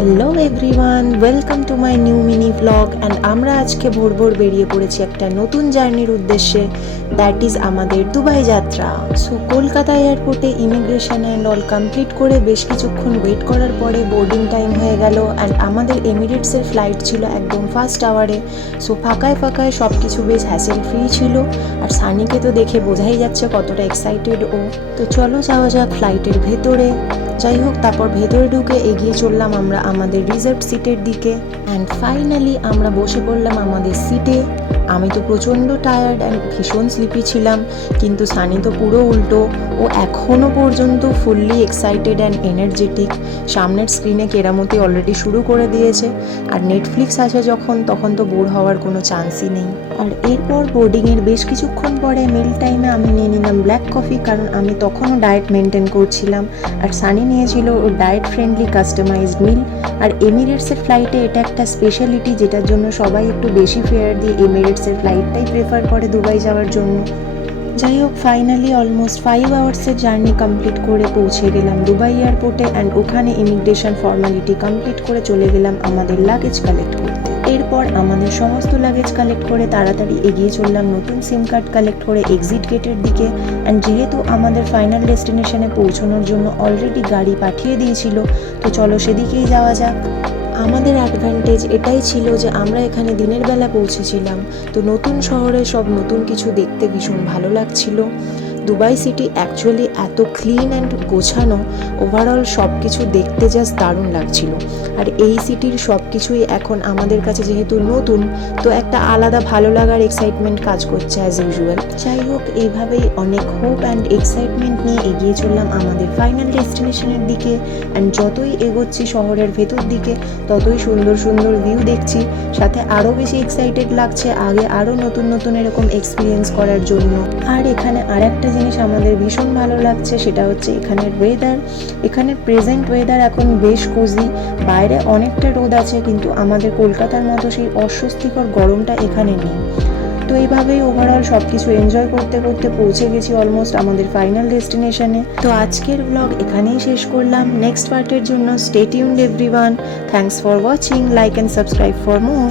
Hello everyone, welcome to my new mini blog. And আমরা আজকে ভোর ভোর বেরিয়ে পড়েছি একটা নতুন জার্নির উদ্দেশ্যে, দ্যাট ইজ আমাদের দুবাই যাত্রা। সো কলকাতা এয়ারপোর্টে ইমিগ্রেশন অ্যান্ড অল কমপ্লিট করে বেশ কিছুক্ষণ ওয়েট করার পরে বোর্ডিং টাইম হয়ে গেল। অ্যান্ড আমাদের এমিরেটসের ফ্লাইট ছিল একদম ফার্স্ট আওয়ারে। সো ফাঁকায় ফাঁকায় সব কিছু বেশ হ্যাসেল ফ্রি ছিল। আর সানিকে তো দেখে বোঝাই যাচ্ছে কতটা এক্সাইটেড ও। তো চলো যাওয়া যাক ফ্লাইটের ভেতরে। যাই হোক, তারপর ভেতরে ঢুকে এগিয়ে চললাম আমরা আমাদের রিজার্ভ সিটের দিকে। অ্যান্ড ফাইনালি আমরা বসে পড়লাম আমাদের সিটে। আমি তো প্রচণ্ড টায়ার্ড অ্যান্ড ভীষণ স্লিপি ছিলাম, কিন্তু সানি তো পুরো উল্টো। ও এখনও পর্যন্ত ফুললি এক্সাইটেড অ্যান্ড এনার্জেটিক। সামনের স্ক্রিনে কেরামতি অলরেডি শুরু করে দিয়েছে। আর নেটফ্লিক্স আসে যখন, তখন তো বোর হওয়ার কোনো চান্সই নেই। আর এরপর বোর্ডিংয়ের বেশ কিছুক্ষণ পরে মিল টাইমে আমি নিয়ে নিলাম ব্ল্যাক কফি, কারণ আমি তখনও ডায়েট মেনটেন করছিলাম। আর সানি নিয়েছিল ওর ডায়েট ফ্রেন্ডলি কাস্টমাইজড মিল। আর এমিরেটসের ফ্লাইটে এটা একটা স্পেশালিটি, যেটার জন্য সবাই একটু বেশি ফেয়ার দিয়ে এমিরেটসের ফ্লাইটটাই প্রেফার করে দুবাই যাওয়ার জন্য। যাই হোক, ফাইনালি অলমোস্ট 5 আওয়ার্সের জার্নি কমপ্লিট করে পৌঁছে গেলাম দুবাই এয়ারপোর্টে। অ্যান্ড ওখানে ইমিগ্রেশন ফর্মালিটি কমপ্লিট করে চলে গেলাম আমাদের লাগেজ কালেক্ট করতে। এরপর আমাদের সমস্ত লাগেজ কালেক্ট করে তাড়াতাড়ি এগিয়ে চললাম নতুন সিম কার্ড কালেক্ট করে এক্সিট গেটের দিকে। অ্যান্ড যেহেতু আমাদের ফাইনাল ডেস্টিনেশনে পৌঁছানোর জন্য অলরেডি গাড়ি পাঠিয়ে দিয়েছিল, তো চলো সেদিকেই যাওয়া যাক। আমাদের অ্যাডভান্টেজ এটাই ছিল যে আমরা এখানে দিনের বেলা পৌঁছেছিলাম, তো নতুন শহরে সব নতুন কিছু দেখতে ভীষণ ভালো লাগছিল। দুবাই সিটি অ্যাকচুয়ালি এত ক্লিন অ্যান্ড গোছানো, ওভারঅল সব কিছু দেখতে জাস্ট দারুণ লাগছিল। আর এই সিটির সব কিছুই এখন আমাদের কাছে যেহেতু নতুন, তো একটা আলাদা ভালো লাগার এক্সাইটমেন্ট কাজ করছে অ্যাজ ইউজুয়াল। যাই হোক, এইভাবেই অনেক হোপ অ্যান্ড এক্সাইটমেন্ট নিয়ে এগিয়ে চললাম আমাদের ফাইনাল ডেস্টিনেশনের দিকে। অ্যান্ড যতই এগোচ্ছি শহরের ভেতর দিকে, ততই সুন্দর সুন্দর ভিউ দেখছি, সাথে আরও বেশি এক্সাইটেড লাগছে আগে আরও নতুন নতুন এরকম এক্সপিরিয়েন্স করার জন্য। আর এখানে আর একটা জিনিস আমাদের ভীষণ ভালো লাগছে, সেটা হচ্ছে এখানের ওয়েদার। এখানের প্রেজেন্ট ওয়েদার এখন বেশ কোজি। বাইরে অনেকটা রোদ আছে, কিন্তু আমাদের কলকাতার মতো সেই অস্বস্তিকর গরমটা এখানে নেই। তো এইভাবেই ওভারঅল সব কিছু এনজয় করতে করতে পৌঁছে গেছি অলমোস্ট আমাদের ফাইনাল ডেস্টিনেশনে। তো আজকের ব্লগ এখানেই শেষ করলাম। নেক্সট পার্টের জন্য stay tuned everyone. Thanks for watching, like and subscribe for more.